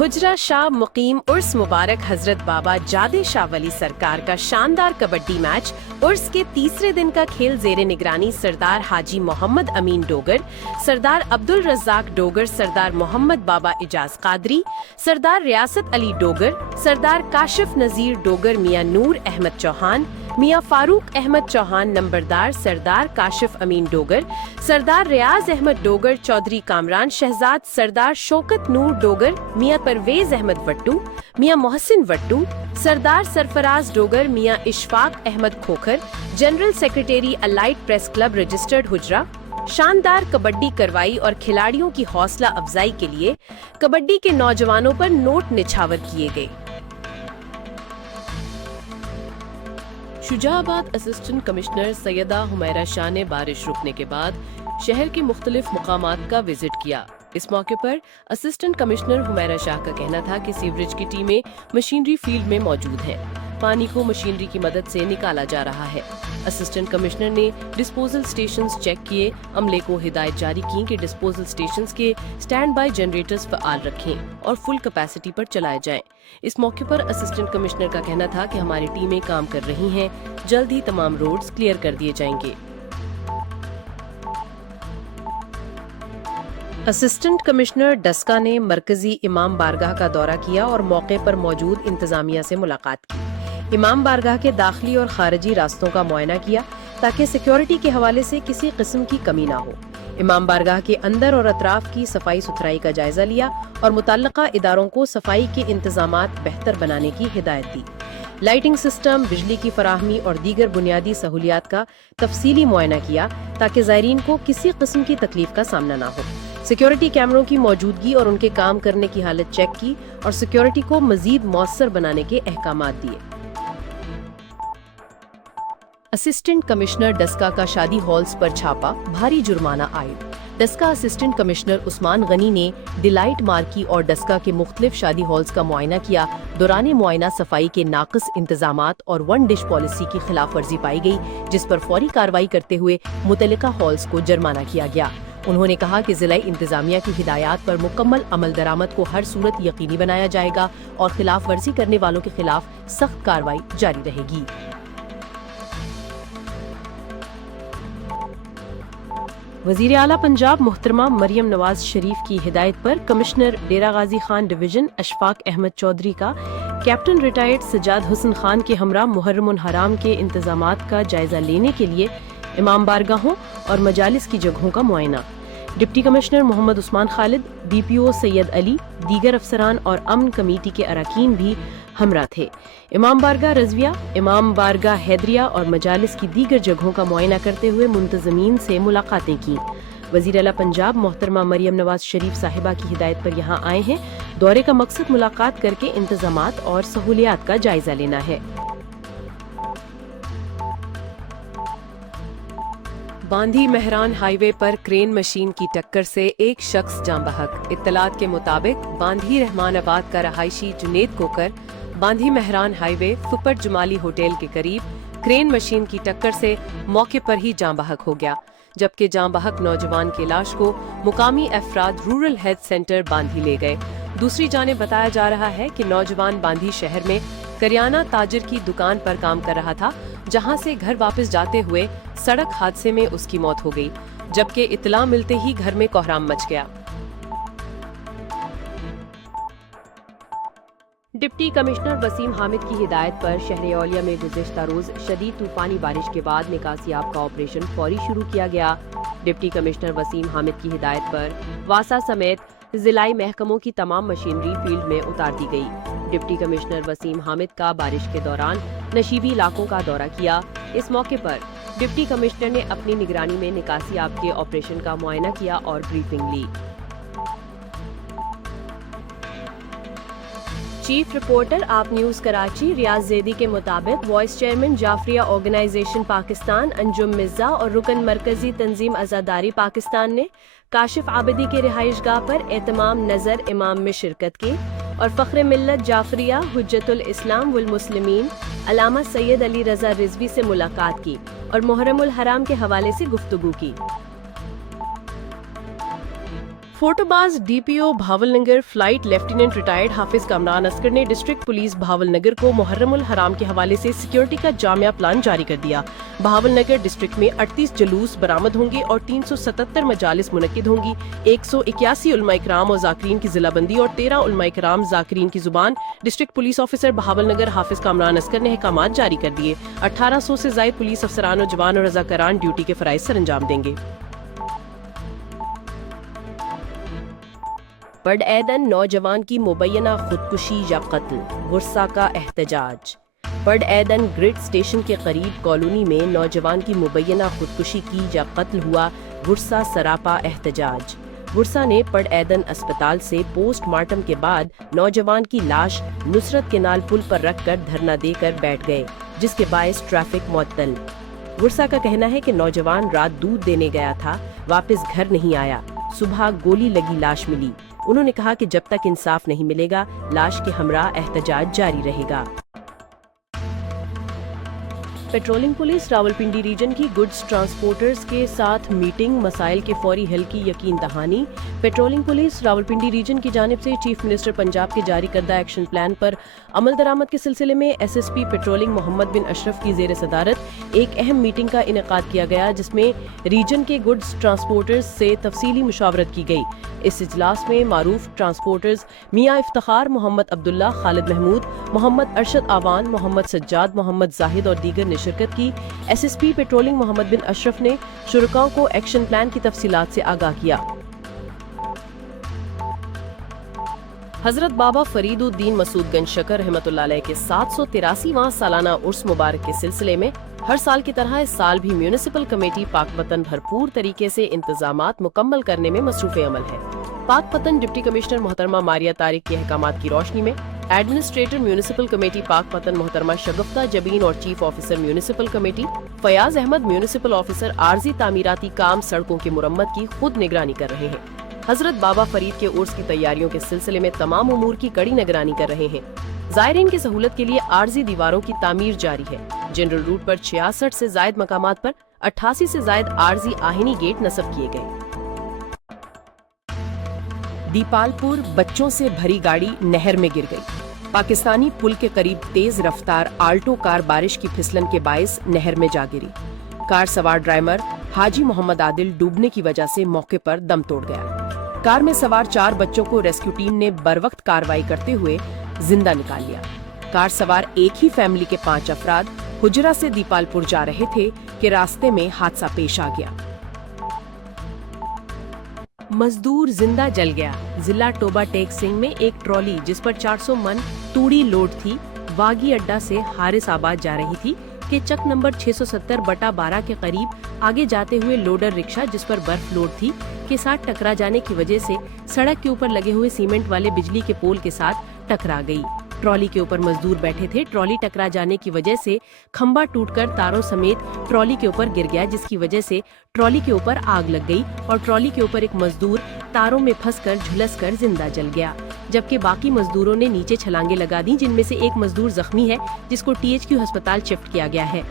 हुजरा शाह मुकीम उर्स मुबारक हजरत बाबा जादे शाह वली सरकार का शानदार कबड्डी मैच उर्स के तीसरे दिन का खेल जेरे निगरानी सरदार हाजी मोहम्मद अमीन डोगर, सरदार अब्दुल रज़ाक डोगर, सरदार मोहम्मद बाबा इजाज कादरी, सरदार रियासत अली डोगर, सरदार काशिफ नजीर डोगर, मियां नूर अहमद चौहान, मियां फारूक अहमद चौहान नंबरदार, Sardar Kashif Amin Dogar, Sardar Riaz Ahmed Dogar, Chaudhry Kamran Shahzad, Sardar Shaukat Noor Dogar, Mian Pervez Ahmed Wattoo, Mian Mohsin Wattoo, Sardar Sarfraz Dogar, Mian Ishfaq Ahmed Khokhar, general secretary Allied Press Club registered हुजरा। शानदार कबड्डी करवाई और खिलाड़ियों की हौसला अफजाई के लिए कबड्डी के नौजवानों पर नोट निछावर किए गए। शुजाबाद असिस्टेंट कमिश्नर सैयदा हुमैरा शाह ने बारिश रुकने के बाद शहर के मुख्तलिफ मुकामात का विजिट किया। इस मौके पर असिस्टेंट कमिश्नर हुमैरा शाह का कहना था कि सीवरेज की टीमें मशीनरी फील्ड में मौजूद हैं। पानी को मशीनरी की मदद से निकाला जा रहा है। असिस्टेंट कमिश्नर ने डिस्पोजल स्टेशंस चेक किए। अमले को हिदायत जारी की कि डिस्पोजल स्टेशंस के स्टैंड बाय जनरेटर्स फ़आल रखें और फुल कैपेसिटी पर चलाए जाएं। इस मौके पर असिस्टेंट कमिश्नर का कहना था कि हमारी टीमें काम कर रही हैं, जल्द ही तमाम रोड्स क्लियर कर दिए जाएंगे। असिस्टेंट कमिश्नर डस्का ने मरकजी इमाम बारगाह का दौरा किया और मौके पर मौजूद इंतजामिया से मुलाकात की। इमाम बारगाह के दाखिली और खारजी रास्तों का मुआयना किया ताकि सिक्योरिटी के हवाले से किसी किस्म की कमी ना हो। इमाम बारगाह के अंदर और अतराफ की सफाई सुथराई का जायजा लिया और मुतल्लका इदारों को सफाई के इंतजामात बेहतर बनाने की हिदायत दी। लाइटिंग सिस्टम, बिजली की फराहमी और दीगर बुनियादी सहूलियात का तफसीली मुआयना किया ताकि ज़ायरीन को किसी किस्म की तकलीफ का सामना ना हो। सिक्योरिटी कैमरों की मौजूदगी और उनके काम करने की हालत चेक की और सिक्योरिटी को मजीद मौसर बनाने के अहकामात दिए। असिस्टेंट कमिश्नर डस्का का शादी हॉल्स पर छापा, भारी जुर्माना आयद। डस्का असिस्टेंट कमिश्नर उस्मान गनी ने डिलाइट मार्की और डस्का के मुख्तलिफ शादी हॉल्स का मुआयना किया। दौरान मुआयना सफाई के नाकस इंतजामात और वन डिश पॉलिसी की खिलाफ वर्जी पाई गई, जिस पर फौरी कार्रवाई करते हुए मुतल्लिका हॉल्स को जुर्माना किया गया। उन्होंने कहा कि जिला इंतजामिया की हिदायत पर मुकम्मल अमल दरामद को हर सूरत यकीनी बनाया जाएगा और खिलाफ वर्जी करने वालों के खिलाफ सख्त कार्रवाई जारी रहेगी। वज़ीर आला पंजाब मोहतरमा मरियम नवाज शरीफ की हिदायत पर कमिश्नर डेरा गाजी खान डिवीजन अशफाक अहमद चौधरी का कैप्टन रिटायर्ड सज्जाद हुसन खान के हमरा मुहर्रमुल हराम के इंतजामात का जायजा लेने के लिए इमाम बारगाहों और मजालिस की जगहों का मुआयना। Deputy commissioner Mohammad Usman Khalid, DPO Syed Ali, दीगर अफसरान और अमन कमेटी के अरकान भी हमरा थे। इमाम बारगाह रज़विया, इमाम बारगाह हैदरिया और मजालिस की दीगर जगहों का मुआयना करते हुए मुंतज़मीन से मुलाकातें की। वज़ीर आला पंजाब मोहतरमा मरियम नवाज शरीफ साहिबा की हिदायत पर यहाँ आए हैं। दौरे का मकसद मुलाकात करके इंतजामात और सहूलियात का जायजा लेना है। बांधी मेहरान हाईवे पर क्रेन मशीन की टक्कर से एक शख्स जान बहक। इत्तलात के मुताबिक बांधी रहमानाबाद का रहायशी जुनेद कोकर बांधी मेहरान हाईवे फुपर जुमाली होटल के करीब क्रेन मशीन की टक्कर से मौके पर ही जान बहक हो गया, जबकि जान बहक नौजवान की लाश को मुकामी अफराद रूरल हेल्थ सेंटर बांधी ले गए। दूसरी जानिब बताया जा रहा है कि नौजवान बांधी शहर में करियाना ताजर की दुकान पर काम कर रहा था, जहां से घर वापस जाते हुए सड़क हादसे में उसकी मौत हो गई, जबकि इत्तला मिलते ही घर में कोहराम मच गया। डिप्टी कमिश्नर वसीम हामिद की हिदायत पर शहर औलिया में गुज़िश्ता रोज शदीद तूफानी बारिश के बाद निकासियाब का ऑपरेशन फौरी शुरू किया गया। डिप्टी कमिश्नर वसीम हामिद की हिदायत पर वासा समेत जिलाई महकमों की तमाम मशीनरी फील्ड में उतार दी गई। डिप्टी कमिश्नर वसीम हामिद का बारिश के दौरान नशीबी इलाकों का दौरा किया। इस मौके पर डिप्टी कमिश्नर ने अपनी निगरानी में निकासियाब के ऑपरेशन का मुआयना किया और ब्रीफिंग ली। Chief reporter Aap News Karachi Riaz Zaidi के मुताबिक vice chairman Jafaria Organization Pakistan Anjum Mirza और रुकन मरकजी तंजीम आज़ादारी पाकिस्तान ने काशिफ आबिदी के रिहाइशगाह पर एहतमाम नजर इमाम में शिरकत की और फ़ख्र मिल्लत जाफरिया हुज्जतुल इस्लाम वल मुस्लिमीन अल्लामा सैयद अली रज़ा रिजवी से मुलाकात की और मुहर्रमुल हराम के हवाले से गुफ्तगू की। फोटोबाज DPO Bahawalnagar flight lieutenant retired Hafiz Kamran Askar ने डिस्ट्रिक्ट पुलिस भावलनगर को मुहर्रमुल हराम के हवाले से सिक्योरिटी का जामिया प्लान जारी कर दिया। भावलनगर डिस्ट्रिक्ट में 38 जलूस बरामद होंगे और 377 मजालिस मुनक्किद होंगी। 181 उलमा इकराम और जाकिरीन की जिलाबंदी और 13 उलमा इकराम जाकिरीन की जुबान। डिस्ट्रिक्ट पुलिस ऑफिसर भावलनगर हाफिज कामरान अस्कर ने अहकामात जारी कर दिए। 1800 से ज्यादा पुलिस अफसरान और जवान और रजाकारान ड्यूटी के फराइज सर अंजाम देंगे। पढ़ ऐदन नौजवान की मुबैना खुदकुशी या कत्ल, गुस्सा का एहतजाज। पढ़ ऐदन ग्रिड स्टेशन के करीब कॉलोनी में नौजवान की मुबैना खुदकुशी की या कत्ल हुआ, गुस्सा सरापा एहतजाज। गुस्सा ने पढ़ ऐदन अस्पताल से पोस्टमार्टम के बाद नौजवान की लाश नुसरत केनाल पुल पर रखकर धरना देकर बैठ गए, जिसके बायस ट्रैफिक मुअत्तल। गुस्सा का कहना है कि नौजवान रात दूध देने गया था, वापस घर नहीं आया, सुबह गोली लगी लाश मिली। उन्होंने कहा कि जब तक इंसाफ नहीं मिलेगा लाश के हमरा एहतजाज जारी रहेगा। पेट्रोलिंग पुलिस रावलपिंडी रीजन की गुड्स ट्रांसपोर्टर्स के साथ मीटिंग, मसाइल के फौरी हल की यकीन दहानी। पेट्रोलिंग पुलिस रावलपिंडी रीजन की जानिब से चीफ मिनिस्टर पंजाब के जारी करदा एक्शन प्लान पर अमल दरामद के सिलसिले में एसएसपी पेट्रोलिंग मोहम्मद बिन अशरफ की जेर सदारत एक अहम मीटिंग का इनेकाद किया गया, जिसमें रीजन के गुड्स ट्रांसपोर्टर्स से तफसीली मुशावरत की गई। इस इजलास में मारूफ ट्रांसपोर्टर्स मियाँ इफ्तिखार, मोहम्मद अब्दुल्ला, खालिद महमूद, मोहम्मद अरशद आवान, मोहम्मद सज्जाद, मोहम्मद जाहिद और दीगर ने शिरकत की। एसएसपी पेट्रोलिंग मोहम्मद बिन अशरफ ने शुरकाओं को एक्शन प्लान की तफसीलात से आगाह किया। हजरत बाबा फरीदुद्दीन मसूदगंज शकर रहमतुल्लाह अलैह के 783वां सालाना उर्स मुबारक के सिलसिले में हर साल की तरह इस साल भी म्यूनिसिपल कमेटी पाकपतन भरपूर तरीके से इंतजामात मुकम्मल करने में मसरूफ अमल है। पाकपतन डिप्टी कमिश्नर मोहतरमा मारिया तारिक के अहकामात की रोशनी में एडमिनिस्ट्रेटर म्यूनिसिपल कमेटी पाकपतन मोहतरमा शगफ्ता जबीन और chief officer municipal committee Fayyaz Ahmed municipal officer आर्जी तामीराती काम सड़कों की मुरम्मत की खुद निगरानी कर रहे हैं। हजरत बाबा फरीद के उर्स की तैयारियों के सिलसिले में तमाम उमूर की कड़ी निगरानी कर रहे हैं। ज़ायरीन की सहूलत के लिए आर्जी दीवारों की तामीर जारी है। जनरल रूट पर 66 से जायद मकामात पर 88 से जायद आर्जी आहिनी गेट नस्ब किए गए। दीपालपुर बच्चों से भरी गाड़ी नहर में गिर गई। पाकिस्तानी पुल के करीब तेज रफ्तार आल्टो कार बारिश की फिसलन के बायस नहर में जा गिरी। कार सवार ड्राइवर हाजी मोहम्मद आदिल डूबने की वजह से मौके पर दम तोड़ गया। कार में सवार 4 बच्चों को रेस्क्यू टीम ने बरवक्त कार्रवाई करते हुए जिंदा निकाल लिया। कार सवार एक ही फैमिली के 5 अफराद हुजरा से दीपालपुर जा रहे थे कि रास्ते में हादसा पेश आ गया। मजदूर जिंदा जल गया। जिला टोबा टेक सिंह में एक ट्रॉली जिस पर 400 मन तूड़ी लोड थी, वागी अड्डा से हारिस आबाद जा रही थी कि चक नंबर 670/12 के करीब आगे जाते हुए लोडर रिक्शा जिस पर बर्फ लोड थी के साथ टकरा जाने की वजह से सड़क के ऊपर लगे हुए सीमेंट वाले बिजली के पोल के साथ टकरा गई। ट्रॉली के ऊपर मजदूर बैठे थे। ट्रॉली टकरा जाने की वजह से खंबा टूटकर तारों समेत ट्रॉली के ऊपर गिर गया, जिसकी वजह से ट्रॉली के ऊपर आग लग गई और ट्रॉली के ऊपर एक मजदूर तारों में फंसकर झुलसकर जिंदा जल गया, जबकि बाकी मजदूरों ने नीचे छलांगे लगा दी, जिनमें से एक मजदूर जख्मी है जिसको THQ अस्पताल शिफ्ट किया गया है।